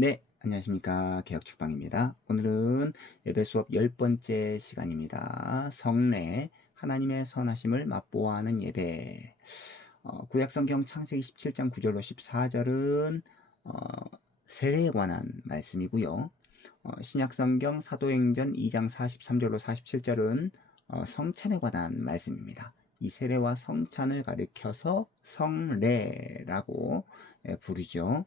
네, 안녕하십니까. 개혁책방입니다. 오늘은 예배 수업 10번째 시간입니다. 성례, 하나님의 선하심을 맛보아하는 예배. 구약성경 창세기 17장 9절로 14절은 세례에 관한 말씀이고요. 신약성경 사도행전 2장 43절로 47절은 성찬에 관한 말씀입니다. 이 세례와 성찬을 가리켜서 성례라고 부르죠.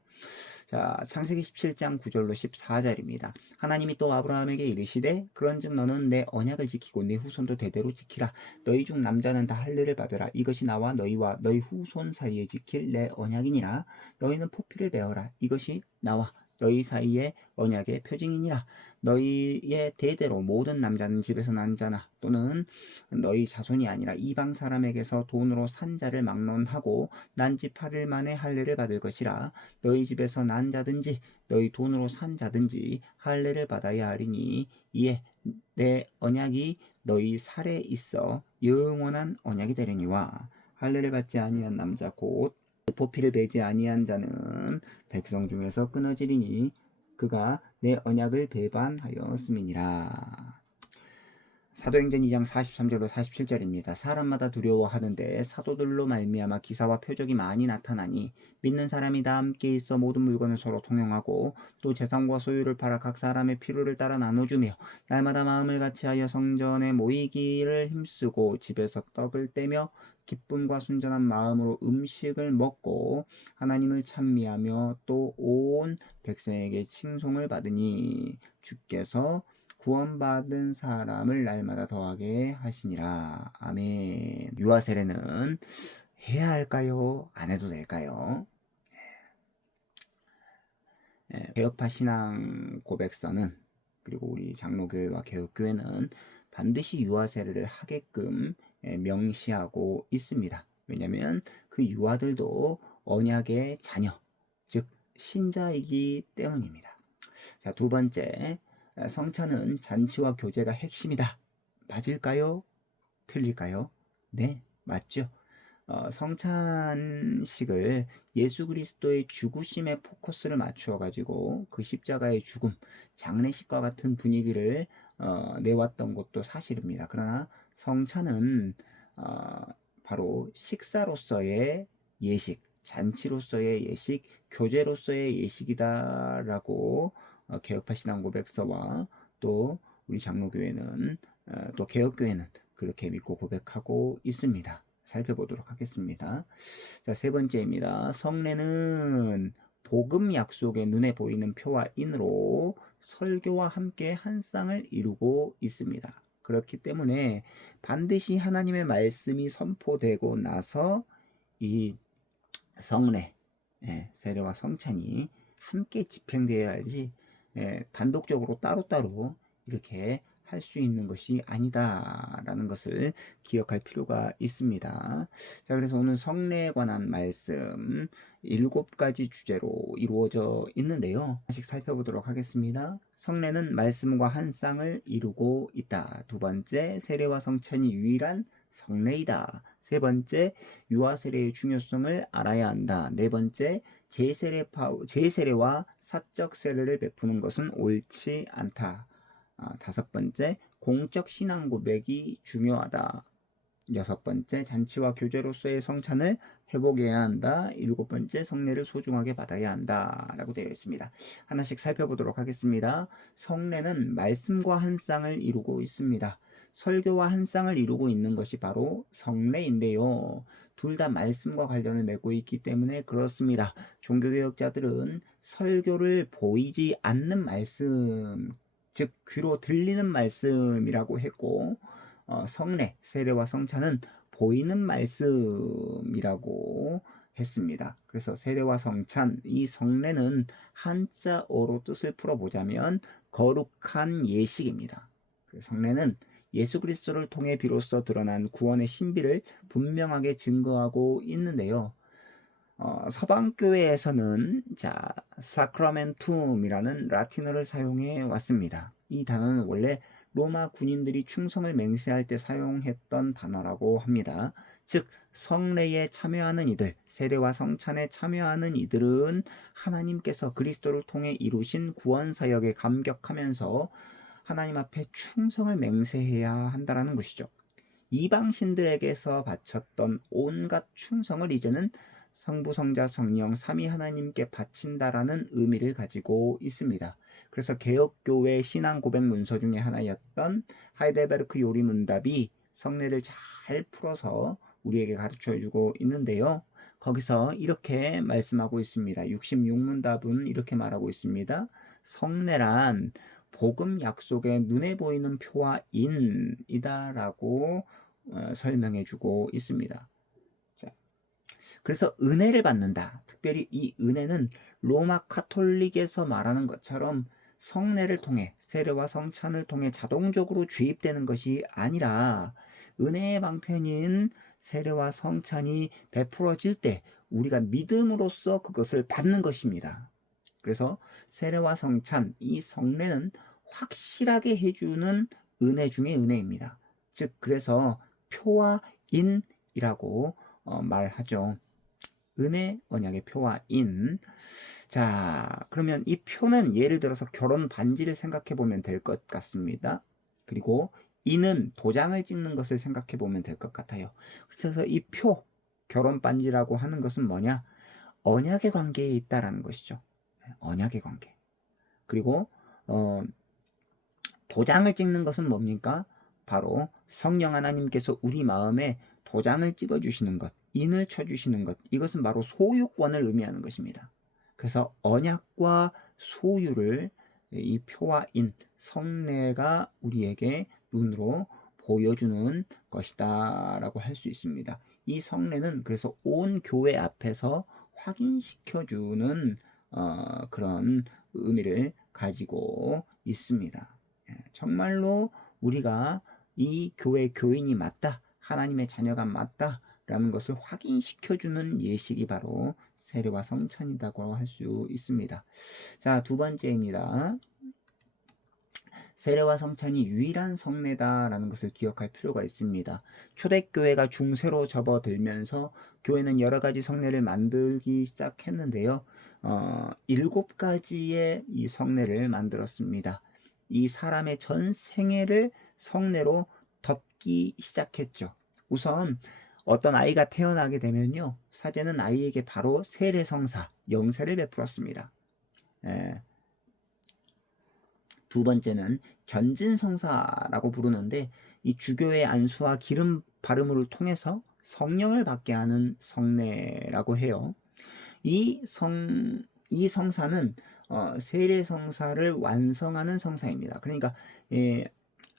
자, 창세기 17장 9절로 14절입니다. 하나님이 또 아브라함에게 이르시되 그런즉 너는 내 언약을 지키고 네 후손도 대대로 지키라. 너희 중 남자는 다 할례를 받으라. 이것이 나와 너희와 너희 후손 사이에 지킬 내 언약이니라. 너희는 포피를 베어라. 이것이 나와 너희 사이의 언약의 표징이니라. 너희의 대대로 모든 남자는 집에서 난 자나 또는 너희 자손이 아니라 이방 사람에게서 돈으로 산 자를 막론하고 난 지 8일 만에 할례를 받을 것이라. 너희 집에서 난 자든지 너희 돈으로 산 자든지 할례를 받아야 하리니 이에 내 언약이 너희 살에 있어 영원한 언약이 되려니와. 할례를 받지 아니한 남자 곧 포피를 베지 아니한 자는 백성 중에서 끊어지리니 그가 내 언약을 배반하였음이니라. 사도행전 2장 43절로 47절입니다. 사람마다 두려워하는데 사도들로 말미암아 기사와 표적이 많이 나타나니 믿는 사람이 다 함께 있어 모든 물건을 서로 통용하고 또 재산과 소유를 팔아 각 사람의 필요를 따라 나눠주며 날마다 마음을 같이하여 성전에 모이기를 힘쓰고 집에서 떡을 떼며 기쁨과 순전한 마음으로 음식을 먹고 하나님을 찬미하며 또 온 백성에게 칭송을 받으니 주께서 구원받은 사람을 날마다 더하게 하시니라. 아멘. 유아 세례는 해야 할까요? 안 해도 될까요? 개혁파 신앙 고백서는 그리고 우리 장로교회와 개혁교회는 반드시 유아 세례를 하게끔 명시하고 있습니다. 왜냐하면 그 유아들도 언약의 자녀, 즉 신자이기 때문입니다. 자, 두 번째, 성찬은 잔치와 교제가 핵심이다. 맞을까요? 틀릴까요? 네, 맞죠. 성찬식을 예수 그리스도의 죽으심에 포커스를 맞추어 가지고 그 십자가의 죽음, 장례식과 같은 분위기를 내왔던 것도 사실입니다. 그러나 성찬은 바로 식사로서의 예식, 잔치로서의 예식, 교제로서의 예식이다라고 개혁파 신앙 고백서와 또 우리 장로교회는 또 개혁교회는 그렇게 믿고 고백하고 있습니다. 살펴보도록 하겠습니다. 자, 세 번째입니다. 성례는 복음 약속의 눈에 보이는 표와 인으로 설교와 함께 한 쌍을 이루고 있습니다. 그렇기 때문에 반드시 하나님의 말씀이 선포되고 나서 이 성례, 세례와 성찬이 함께 집행되어야지 단독적으로 따로따로 이렇게 할 수 있는 것이 아니다라는 것을 기억할 필요가 있습니다. 자, 그래서 오늘 성례에 관한 말씀 7가지 주제로 이루어져 있는데요. 하나씩 살펴보도록 하겠습니다. 성례는 말씀과 한 쌍을 이루고 있다. 두 번째, 세례와 성찬이 유일한 성례이다. 세 번째, 유아 세례의 중요성을 알아야 한다. 네 번째, 제세례와 사적 세례를 베푸는 것은 옳지 않다. 다섯 번째, 공적 신앙 고백이 중요하다. 여섯 번째, 잔치와 교제로서의 성찬을 회복해야 한다. 일곱 번째, 성례를 소중하게 받아야 한다. 라고 되어 있습니다. 하나씩 살펴보도록 하겠습니다. 성례는 말씀과 한 쌍을 이루고 있습니다. 설교와 한 쌍을 이루고 있는 것이 바로 성례인데요. 둘 다 말씀과 관련을 맺고 있기 때문에 그렇습니다. 종교개혁자들은 설교를 보이지 않는 말씀, 즉 귀로 들리는 말씀이라고 했고 성례, 세례와 성찬은 보이는 말씀이라고 했습니다. 그래서 세례와 성찬, 이 성례는 한자어로 뜻을 풀어보자면 거룩한 예식입니다. 성례는 예수 그리스도를 통해 비로소 드러난 구원의 신비를 분명하게 증거하고 있는데요. 서방교회에서는 사크라멘툼이라는 라틴어를 사용해 왔습니다. 이 단어는 원래 로마 군인들이 충성을 맹세할 때 사용했던 단어라고 합니다. 즉 성례에 참여하는 이들, 세례와 성찬에 참여하는 이들은 하나님께서 그리스도를 통해 이루신 구원 사역에 감격하면서 하나님 앞에 충성을 맹세해야 한다라는 것이죠. 이방신들에게서 바쳤던 온갖 충성을 이제는 성부, 성자, 성령 삼위 하나님께 바친다라는 의미를 가지고 있습니다. 그래서 개혁교회 신앙 고백 문서 중에 하나였던 하이델베르크 요리문답이 성례를 잘 풀어서 우리에게 가르쳐주고 있는데요. 거기서 이렇게 말씀하고 있습니다. 66문답은 이렇게 말하고 있습니다. 성례란 복음 약속의 눈에 보이는 표와 인이다라고 설명해주고 있습니다. 자, 그래서 은혜를 받는다. 특별히 이 은혜는 로마 카톨릭에서 말하는 것처럼 성례를 통해 세례와 성찬을 통해 자동적으로 주입되는 것이 아니라 은혜의 방편인 세례와 성찬이 베풀어질 때 우리가 믿음으로써 그것을 받는 것입니다. 그래서 세례와 성찬, 이 성례는 확실하게 해주는 은혜 중의 은혜입니다. 즉 그래서 표와 인이라고 말하죠. 은혜 언약의 표와 인. 자, 그러면 이 표는 예를 들어서 결혼 반지를 생각해 보면 될 것 같습니다. 그리고 인은 도장을 찍는 것을 생각해 보면 될 것 같아요. 그래서 이 표, 결혼 반지라고 하는 것은 뭐냐? 언약의 관계에 있다라는 것이죠. 언약의 관계. 그리고 도장을 찍는 것은 뭡니까? 바로 성령 하나님께서 우리 마음에 도장을 찍어주시는 것, 인을 쳐주시는 것, 이것은 바로 소유권을 의미하는 것입니다. 그래서 언약과 소유를 이 표와 인, 성례가 우리에게 눈으로 보여주는 것이다 라고 할 수 있습니다. 이 성례는 그래서 온 교회 앞에서 확인시켜주는 그런 의미를 가지고 있습니다. 정말로 우리가 이 교회 교인이 맞다, 하나님의 자녀가 맞다라는 것을 확인시켜주는 예식이 바로 세례와 성찬이라고 할 수 있습니다. 자, 두 번째입니다. 세례와 성찬이 유일한 성례다라는 것을 기억할 필요가 있습니다. 초대교회가 중세로 접어들면서 교회는 여러 가지 성례를 만들기 시작했는데요. 7가지의 이 성례를 만들었습니다. 이 사람의 전 생애를 성례로 덮기 시작했죠. 우선 어떤 아이가 태어나게 되면요, 사제는 아이에게 바로 세례성사, 영세를 베풀었습니다. 두 번째는 견진성사라고 부르는데 이 주교의 안수와 기름 바름을 통해서 성령을 받게 하는 성례라고 해요. 이 성사는 세례성사를 완성하는 성사입니다. 그러니까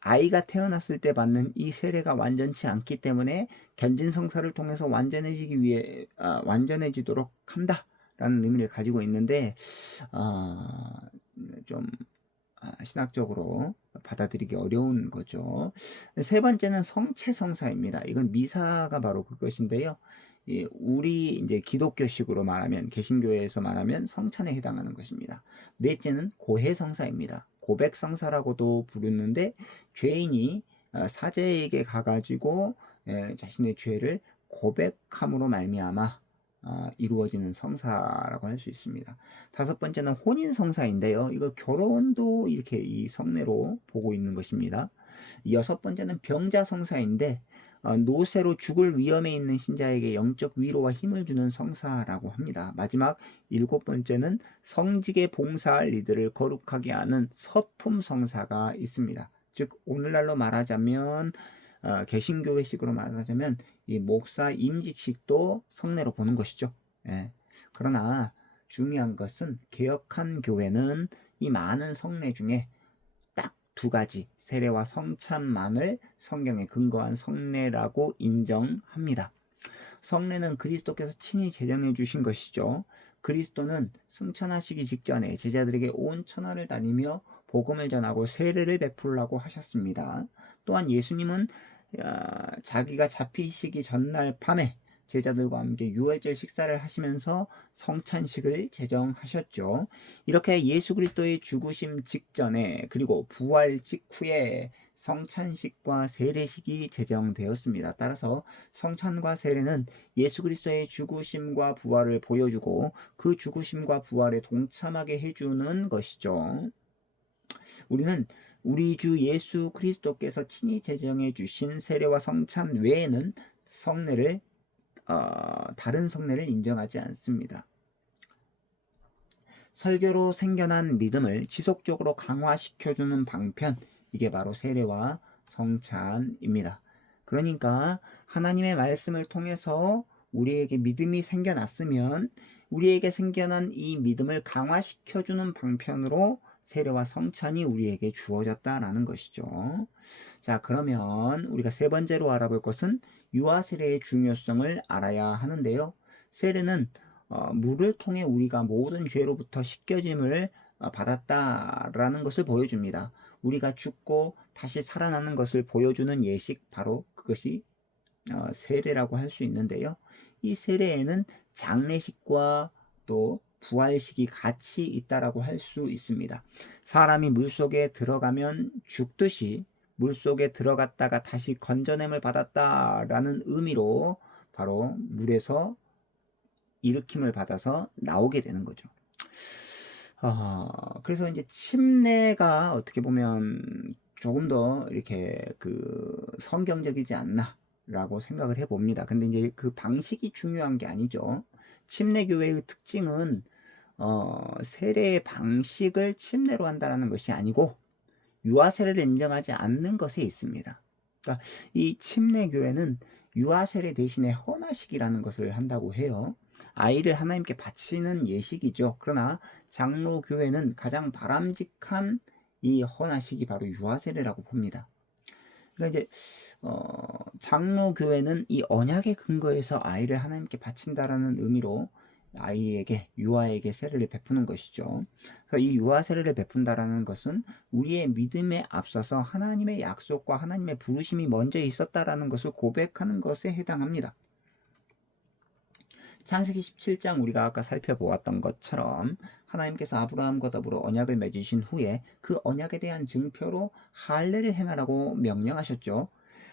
아이가 태어났을 때 받는 이 세례가 완전치 않기 때문에 견진성사를 통해서 완전해지도록 한다라는 의미를 가지고 있는데 좀 신학적으로 받아들이기 어려운 거죠. 세 번째는 성체성사입니다. 이건 미사가 바로 그것인데요. 우리 이제 기독교식으로 말하면, 개신교에서 말하면 성찬에 해당하는 것입니다. 넷째는 고해성사입니다. 고백성사라고도 부르는데 죄인이 사제에게 가가지고 자신의 죄를 고백함으로 말미암아 이루어지는 성사라고 할 수 있습니다. 다섯 번째는 혼인성사인데요. 이거 결혼도 이렇게 이 성례로 보고 있는 것입니다. 여섯 번째는 병자성사인데 노쇠로 죽을 위험에 있는 신자에게 영적 위로와 힘을 주는 성사라고 합니다. 마지막 일곱 번째는 성직에 봉사할 이들을 거룩하게 하는 서품성사가 있습니다. 즉 오늘날로 말하자면 개신교회식으로 말하자면 이 목사 임직식도 성례로 보는 것이죠. 그러나 중요한 것은 개혁한 교회는 이 많은 성례 중에 딱 두 가지, 세례와 성찬만을 성경에 근거한 성례라고 인정합니다. 성례는 그리스도께서 친히 제정해 주신 것이죠. 그리스도는 승천하시기 직전에 제자들에게 온 천하를 다니며 복음을 전하고 세례를 베풀라고 하셨습니다. 또한 예수님은 자기가 잡히시기 전날 밤에 제자들과 함께 유월절 식사를 하시면서 성찬식을 제정하셨죠. 이렇게 예수 그리스도의 죽으심 직전에 그리고 부활 직후에 성찬식과 세례식이 제정되었습니다. 따라서 성찬과 세례는 예수 그리스도의 죽으심과 부활을 보여주고 그 죽으심과 부활에 동참하게 해주는 것이죠. 우리는 우리 주 예수 그리스도께서 친히 제정해 주신 세례와 성찬 외에는 성례를 다른 성례를 인정하지 않습니다. 설교로 생겨난 믿음을 지속적으로 강화시켜주는 방편, 이게 바로 세례와 성찬입니다. 그러니까 하나님의 말씀을 통해서 우리에게 믿음이 생겨났으면 우리에게 생겨난 이 믿음을 강화시켜주는 방편으로 세례와 성찬이 우리에게 주어졌다라는 것이죠. 자, 그러면 우리가 세 번째로 알아볼 것은 유아 세례의 중요성을 알아야 하는데요. 세례는 물을 통해 우리가 모든 죄로부터 씻겨짐을 받았다라는 것을 보여줍니다. 우리가 죽고 다시 살아나는 것을 보여주는 예식, 바로 그것이 세례라고 할 수 있는데요. 이 세례에는 장례식과 또 부활식이 같이 있다라고 할 수 있습니다. 사람이 물속에 들어가면 죽듯이 물속에 들어갔다가 다시 건져냄을 받았다라는 의미로 바로 물에서 일으킴을 받아서 나오게 되는 거죠. 그래서 이제 침례가 어떻게 보면 조금 더 이렇게 성경적이지 않나라고 생각을 해봅니다. 근데 이제 그 방식이 중요한 게 아니죠. 침례교회의 특징은 세례의 방식을 침례로 한다는 것이 아니고 유아 세례를 인정하지 않는 것에 있습니다. 그러니까 이 침례교회는 유아 세례 대신에 헌화식이라는 것을 한다고 해요. 아이를 하나님께 바치는 예식이죠. 그러나 장로교회는 가장 바람직한 이 헌화식이 바로 유아 세례라고 봅니다. 그러니까 이제 장로교회는 이 언약의 근거에서 아이를 하나님께 바친다라는 의미로 아이에게 유아에게 세례를 베푸는 것이죠. 그래서 이 유아 세례를 베푼다라는 것은 우리의 믿음에 앞서서 하나님의 약속과 하나님의 부르심이 먼저 있었다라는 것을 고백하는 것에 해당합니다. 창세기 17장 우리가 아까 살펴보았던 것처럼 하나님께서 아브라함과 더불어 언약을 맺으신 후에 그 언약에 대한 증표로 할례를 행하라고 명령하셨죠.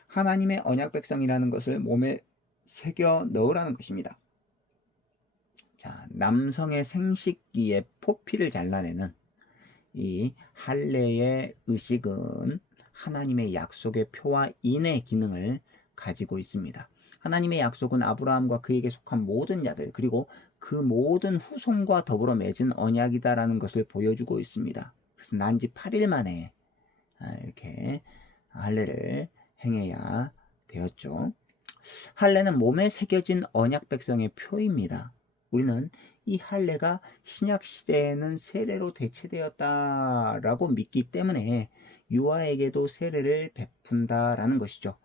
하나님의 언약 백성이라는 것을 몸에 새겨 넣으라는 것입니다. 자, 남성의 생식기에 포피를 잘라내는 이 할례의 의식은 하나님의 약속의 표와 인의 기능을 가지고 있습니다. 하나님의 약속은 아브라함과 그에게 속한 모든 자들 그리고 그 모든 후손과 더불어 맺은 언약이다라는 것을 보여주고 있습니다. 그래서 난지 8일 만에 이렇게 할례를 행해야 되었죠. 할례는 몸에 새겨진 언약 백성의 표입니다. 우리는 이 할례가 신약 시대에는 세례로 대체되었다라고 믿기 때문에 유아에게도 세례를 베푼다라는 것이죠.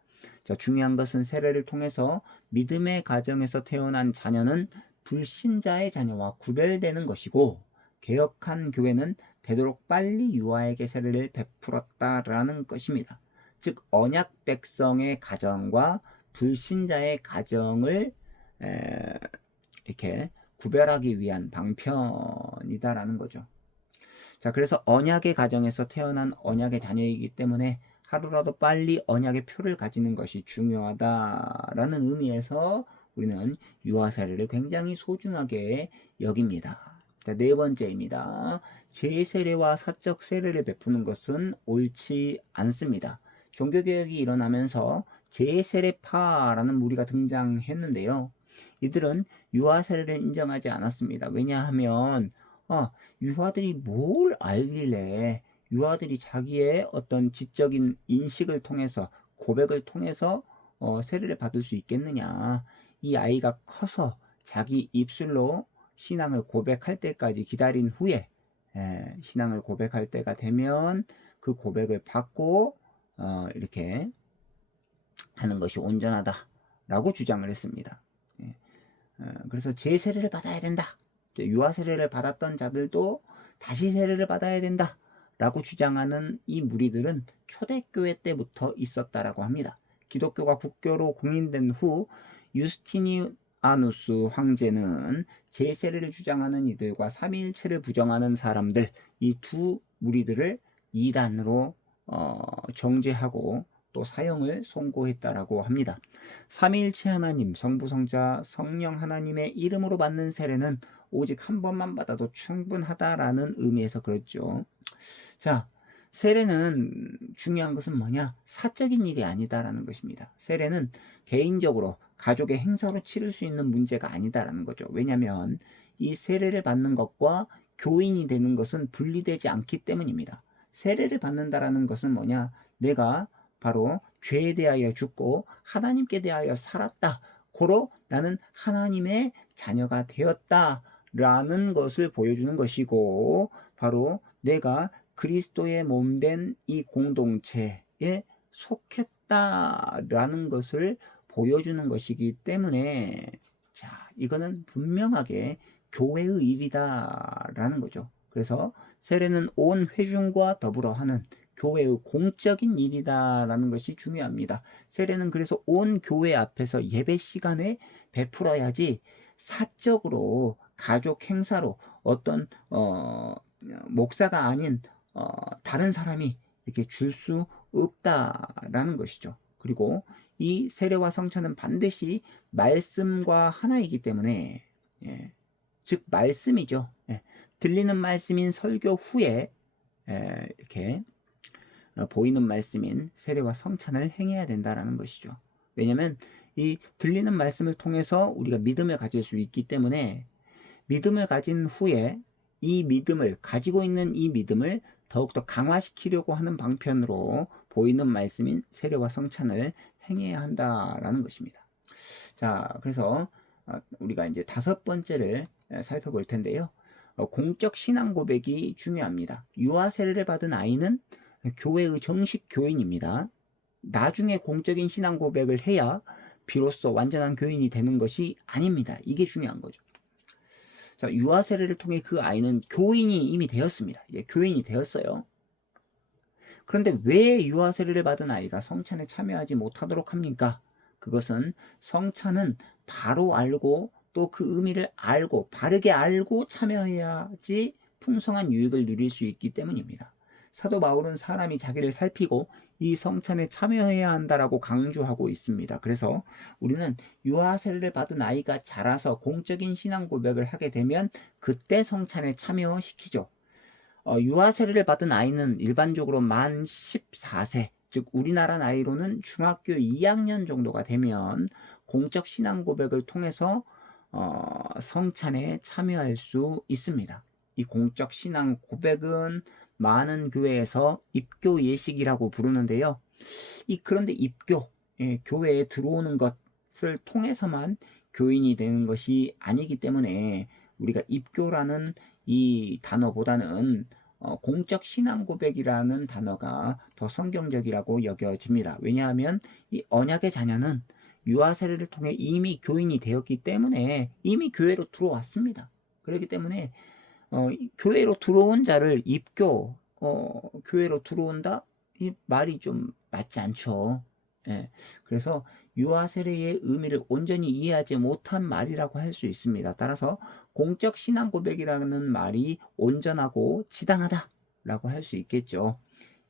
자, 중요한 것은 세례를 통해서 믿음의 가정에서 태어난 자녀는 불신자의 자녀와 구별되는 것이고 개혁한 교회는 되도록 빨리 유아에게 세례를 베풀었다라는 것입니다. 즉 언약 백성의 가정과 불신자의 가정을 이렇게 구별하기 위한 방편이다라는 거죠. 자, 그래서 언약의 가정에서 태어난 언약의 자녀이기 때문에 하루라도 빨리 언약의 표를 가지는 것이 중요하다라는 의미에서 우리는 유아 세례를 굉장히 소중하게 여깁니다. 자, 네 번째입니다. 제세례와 사적 세례를 베푸는 것은 옳지 않습니다. 종교개혁이 일어나면서 제세례파라는 무리가 등장했는데요. 이들은 유아 세례를 인정하지 않았습니다. 왜냐하면 유아들이 뭘 알길래 유아들이 자기의 어떤 지적인 인식을 통해서 고백을 통해서 세례를 받을 수 있겠느냐. 이 아이가 커서 자기 입술로 신앙을 고백할 때까지 기다린 후에 신앙을 고백할 때가 되면 그 고백을 받고 이렇게 하는 것이 온전하다라고 주장을 했습니다. 그래서 제세례를 받아야 된다. 유아 세례를 받았던 자들도 다시 세례를 받아야 된다 라고 주장하는 이 무리들은 초대교회 때부터 있었다라고 합니다. 기독교가 국교로 공인된 후 아누스 황제는 제세례를 주장하는 이들과 삼위일체를 부정하는 사람들, 이 두 무리들을 이단으로 정죄하고 또 사형을 선고했다라고 합니다. 삼위일체 하나님, 성부, 성자, 성령 하나님의 이름으로 받는 세례는 오직 한 번만 받아도 충분하다라는 의미에서 그랬죠. 자, 세례는 중요한 것은 뭐냐? 사적인 일이 아니다라는 것입니다. 세례는 개인적으로 가족의 행사로 치를 수 있는 문제가 아니다라는 거죠. 왜냐하면 이 세례를 받는 것과 교인이 되는 것은 분리되지 않기 때문입니다. 세례를 받는다라는 것은 뭐냐? 내가 바로 죄에 대하여 죽고 하나님께 대하여 살았다. 고로 나는 하나님의 자녀가 되었다라는 것을 보여주는 것이고, 바로 내가 그리스도의 몸된 이 공동체에 속했다라는 것을 보여주는 것이기 때문에, 자, 이거는 분명하게 교회의 일이다라는 거죠. 그래서 세례는 온 회중과 더불어 하는 교회의 공적인 일이다라는 것이 중요합니다. 세례는 그래서 온 교회 앞에서 예배 시간에 베풀어야지 사적으로 가족 행사로 어떤 목사가 아닌 다른 사람이 이렇게 줄 수 없다라는 것이죠. 그리고 이 세례와 성찬은 반드시 말씀과 하나이기 때문에, 예, 즉 말씀이죠. 예, 들리는 말씀인 설교 후에 이렇게 보이는 말씀인 세례와 성찬을 행해야 된다라는 것이죠. 왜냐하면 이 들리는 말씀을 통해서 우리가 믿음을 가질 수 있기 때문에, 믿음을 가진 후에 이 믿음을 가지고 있는 이 믿음을 더욱더 강화시키려고 하는 방편으로 보이는 말씀인 세례와 성찬을 행해야 한다라는 것입니다. 자, 그래서 우리가 이제 5번째를 살펴볼 텐데요. 공적 신앙 고백이 중요합니다. 유아 세례를 받은 아이는 교회의 정식 교인입니다. 나중에 공적인 신앙 고백을 해야 비로소 완전한 교인이 되는 것이 아닙니다. 이게 중요한 거죠. 자, 유아 세례를 통해 그 아이는 교인이 이미 되었습니다. 예, 교인이 되었어요. 그런데 왜 유아 세례를 받은 아이가 성찬에 참여하지 못하도록 합니까? 그것은 성찬은 바로 알고 또 그 의미를 알고 바르게 알고 참여해야지 풍성한 유익을 누릴 수 있기 때문입니다. 사도 바울은 사람이 자기를 살피고 이 성찬에 참여해야 한다라고 강조하고 있습니다. 그래서 우리는 유아 세례를 받은 아이가 자라서 공적인 신앙 고백을 하게 되면 그때 성찬에 참여시키죠. 유아 세례를 받은 아이는 일반적으로 만 14세, 즉 우리나라 나이로는 중학교 2학년 정도가 되면 공적 신앙 고백을 통해서 성찬에 참여할 수 있습니다. 이 공적 신앙 고백은 많은 교회에서 입교 예식이라고 부르는데요. 그런데 입교, 교회에 들어오는 것을 통해서만 교인이 되는 것이 아니기 때문에 우리가 입교라는 이 단어보다는 공적 신앙 고백이라는 단어가 더 성경적이라고 여겨집니다. 왜냐하면 이 언약의 자녀는 유아 세례를 통해 이미 교인이 되었기 때문에 이미 교회로 들어왔습니다. 그렇기 때문에 교회로 들어온 자를 입교, 교회로 들어온다? 이 말이 좀 맞지 않죠. 예. 그래서 유아 세례의 의미를 온전히 이해하지 못한 말이라고 할 수 있습니다. 따라서 공적 신앙 고백이라는 말이 온전하고 지당하다라고 할 수 있겠죠.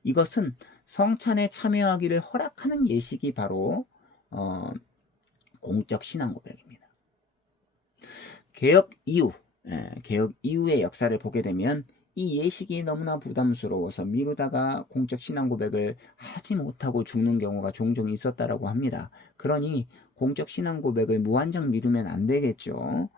이것은 성찬에 참여하기를 허락하는 예식이 바로 공적 신앙 고백입니다. 개혁 이후의 역사를 보게 되면 이 예식이 너무나 부담스러워서 미루다가 공적 신앙 고백을 하지 못하고 죽는 경우가 종종 있었다라고 합니다. 그러니 공적 신앙 고백을 무한정 미루면 안 되겠죠.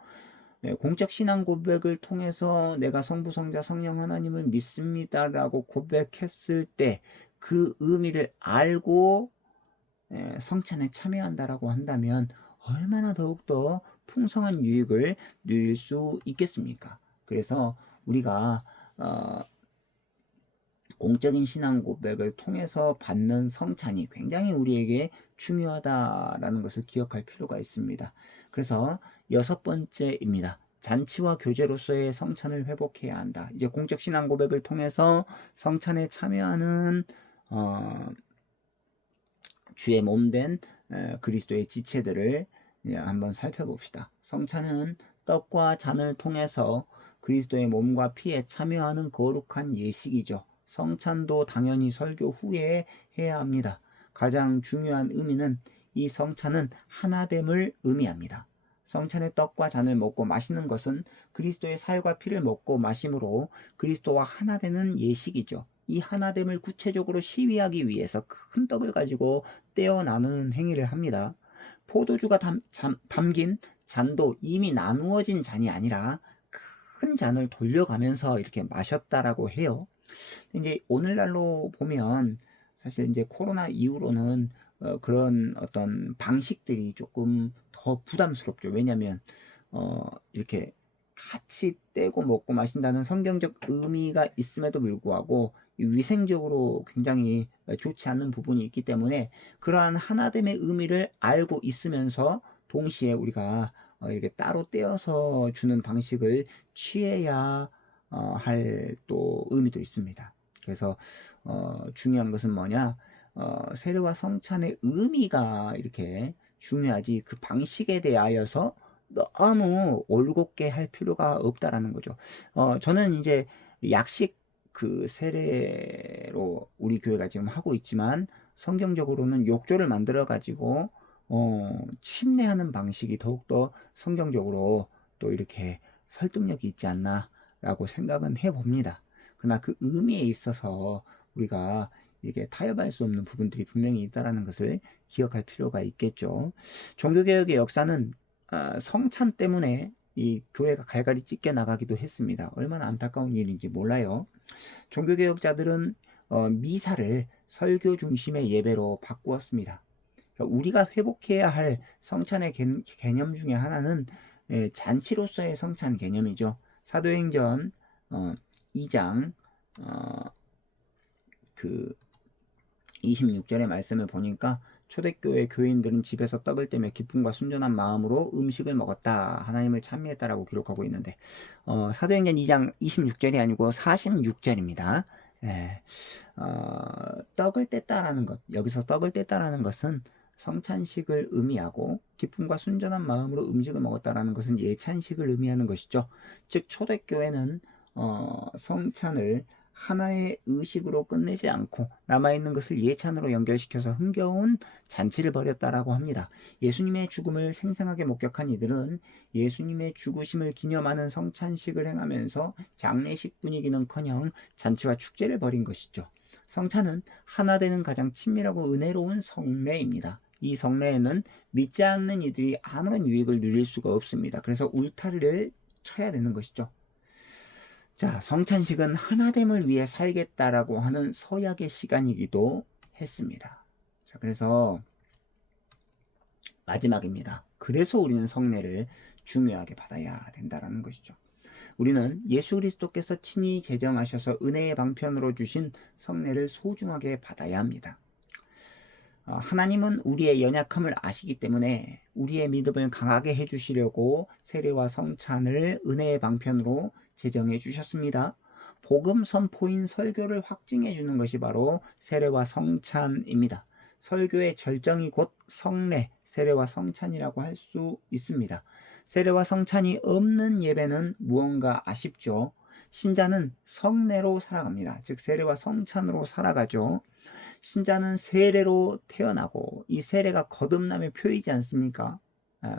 공적 신앙 고백을 통해서 내가 성부, 성자, 성령 하나님을 믿습니다라고 고백했을 때 그 의미를 알고 성찬에 참여한다라고 한다면 얼마나 더욱더 풍성한 유익을 누릴 수 있겠습니까? 그래서 우리가 공적인 신앙 고백을 통해서 받는 성찬이 굉장히 우리에게 중요하다라는 것을 기억할 필요가 있습니다. 그래서 6번째입니다. 잔치와 교제로서의 성찬을 회복해야 한다. 이제 공적 신앙 고백을 통해서 성찬에 참여하는 주의 몸된 그리스도의 지체들을 한번 살펴봅시다. 성찬은 떡과 잔을 통해서 그리스도의 몸과 피에 참여하는 거룩한 예식이죠. 성찬도 당연히 설교 후에 해야 합니다. 가장 중요한 의미는 이 성찬은 하나됨을 의미합니다. 성찬의 떡과 잔을 먹고 마시는 것은 그리스도의 살과 피를 먹고 마심으로 그리스도와 하나 되는 예식이죠. 이 하나됨을 구체적으로 시위하기 위해서 큰 떡을 가지고 떼어 나누는 행위를 합니다. 포도주가 담긴 잔도 이미 나누어진 잔이 아니라 큰 잔을 돌려가면서 이렇게 마셨다라고 해요. 이제 오늘날로 보면 사실 이제 코로나 이후로는 그런 어떤 방식들이 조금 더 부담스럽죠. 왜냐하면 이렇게 같이 떼고 먹고 마신다는 성경적 의미가 있음에도 불구하고 위생적으로 굉장히 좋지 않는 부분이 있기 때문에 그러한 하나됨의 의미를 알고 있으면서 동시에 우리가 이렇게 따로 떼어서 주는 방식을 취해야 할 또 의미도 있습니다. 그래서 중요한 것은 뭐냐? 세례와 성찬의 의미가 이렇게 중요하지 그 방식에 대하여서 너무 올곧게 할 필요가 없다라는 거죠. 저는 이제 약식 그 세례로 우리 교회가 지금 하고 있지만 성경적으로는 욕조를 만들어 가지고 침례하는 방식이 더욱더 성경적으로 또 이렇게 설득력이 있지 않나라고 생각은 해봅니다. 그러나 그 의미에 있어서 우리가 이게 타협할 수 없는 부분들이 분명히 있다라는 것을 기억할 필요가 있겠죠. 종교개혁의 역사는 성찬 때문에 이 교회가 갈갈이 찢겨 나가기도 했습니다. 얼마나 안타까운 일인지 몰라요. 종교개혁자들은 미사를 설교 중심의 예배로 바꾸었습니다. 그러니까 우리가 회복해야 할 성찬의 개념 중에 하나는 잔치로서의 성찬 개념이죠. 사도행전 2장 그 26절의 말씀을 보니까 초대교회 교인들은 집에서 떡을 떼며 기쁨과 순전한 마음으로 음식을 먹었다. 하나님을 찬미했다라고 기록하고 있는데 사도행전 2장 26절이 아니고 46절입니다. 예, 떡을 뗐다라는 것, 여기서 떡을 뗐다라는 것은 성찬식을 의미하고 기쁨과 순전한 마음으로 음식을 먹었다라는 것은 예찬식을 의미하는 것이죠. 즉 초대교회는 성찬을 하나의 의식으로 끝내지 않고 남아있는 것을 예찬으로 연결시켜서 흥겨운 잔치를 벌였다라고 합니다. 예수님의 죽음을 생생하게 목격한 이들은 예수님의 죽으심을 기념하는 성찬식을 행하면서 장례식 분위기는커녕 잔치와 축제를 벌인 것이죠. 성찬은 하나 되는 가장 친밀하고 은혜로운 성례입니다. 이 성례에는 믿지 않는 이들이 아무런 유익을 누릴 수가 없습니다. 그래서 울타리를 쳐야 되는 것이죠. 자, 성찬식은 하나됨을 위해 살겠다라고 하는 서약의 시간이기도 했습니다. 자, 그래서 마지막입니다. 그래서 우리는 성례를 중요하게 받아야 된다는 것이죠. 우리는 예수 그리스도께서 친히 제정하셔서 은혜의 방편으로 주신 성례를 소중하게 받아야 합니다. 하나님은 우리의 연약함을 아시기 때문에 우리의 믿음을 강하게 해주시려고 세례와 성찬을 은혜의 방편으로 제정해 주셨습니다. 복음 선포인 설교를 확증해 주는 것이 바로 세례와 성찬입니다. 설교의 절정이 곧 성례, 세례와 성찬이라고 할 수 있습니다. 세례와 성찬이 없는 예배는 무언가 아쉽죠. 신자는 성례로 살아갑니다. 즉 세례와 성찬으로 살아가죠. 신자는 세례로 태어나고 이 세례가 거듭남의 표이지 않습니까?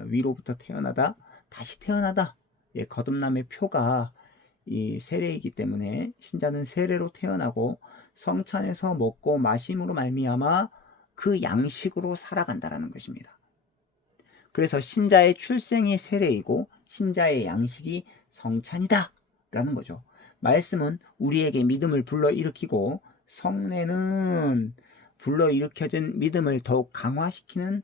위로부터 태어나다 다시 태어나다. 거듭남의 표가 이 세례이기 때문에 신자는 세례로 태어나고 성찬에서 먹고 마심으로 말미암아 그 양식으로 살아간다라는 것입니다. 그래서 신자의 출생이 세례이고 신자의 양식이 성찬이다 라는 거죠. 말씀은 우리에게 믿음을 불러일으키고 성례는 불러일으켜진 믿음을 더욱 강화시키는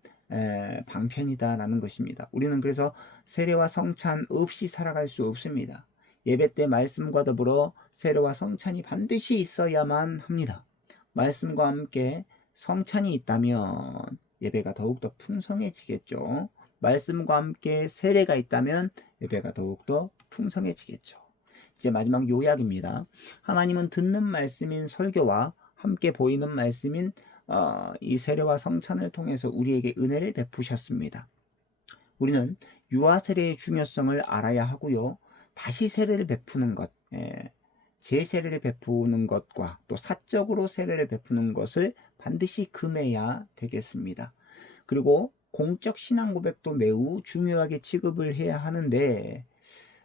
방편이다라는 것입니다. 우리는 그래서 세례와 성찬 없이 살아갈 수 없습니다. 예배 때 말씀과 더불어 세례와 성찬이 반드시 있어야만 합니다. 말씀과 함께 성찬이 있다면 예배가 더욱더 풍성해지겠죠. 말씀과 함께 세례가 있다면 예배가 더욱더 풍성해지겠죠. 이제 마지막 요약입니다. 하나님은 듣는 말씀인 설교와 함께 보이는 말씀인 이 세례와 성찬을 통해서 우리에게 은혜를 베푸셨습니다. 우리는 유아 세례의 중요성을 알아야 하고요. 다시 세례를 베푸는 것, 재세례를 베푸는 것과 또 사적으로 세례를 베푸는 것을 반드시 금해야 되겠습니다. 그리고 공적 신앙 고백도 매우 중요하게 취급을 해야 하는데,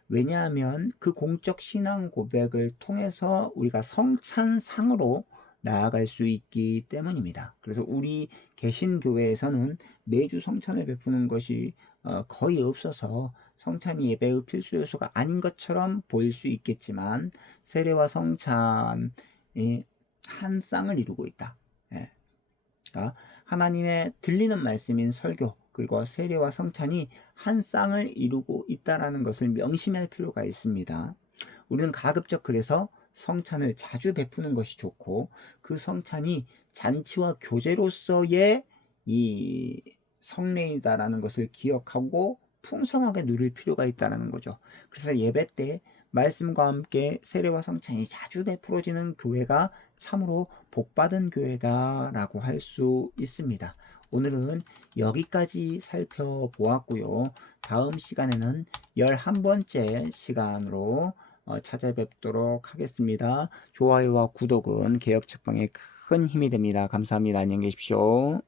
왜냐하면 그 공적 신앙 고백을 통해서 우리가 성찬상으로 나아갈 수 있기 때문입니다. 그래서 우리 개신교회에서는 매주 성찬을 베푸는 것이 거의 없어서 성찬이 예배의 필수 요소가 아닌 것처럼 보일 수 있겠지만, 세례와 성찬이 한 쌍을 이루고 있다. 예. 그러니까 하나님의 들리는 말씀인 설교, 그리고 세례와 성찬이 한 쌍을 이루고 있다라는 것을 명심할 필요가 있습니다. 우리는 가급적 그래서 성찬을 자주 베푸는 것이 좋고, 그 성찬이 잔치와 교제로서의 이 성례이다라는 것을 기억하고 풍성하게 누릴 필요가 있다는 거죠. 그래서 예배 때 말씀과 함께 세례와 성찬이 자주 베풀어지는 교회가 참으로 복받은 교회다라고 할 수 있습니다. 오늘은 여기까지 살펴보았고요. 다음 시간에는 11번째 시간으로 찾아뵙도록 하겠습니다. 좋아요와 구독은 개혁책방에 큰 힘이 됩니다. 감사합니다. 안녕히 계십시오.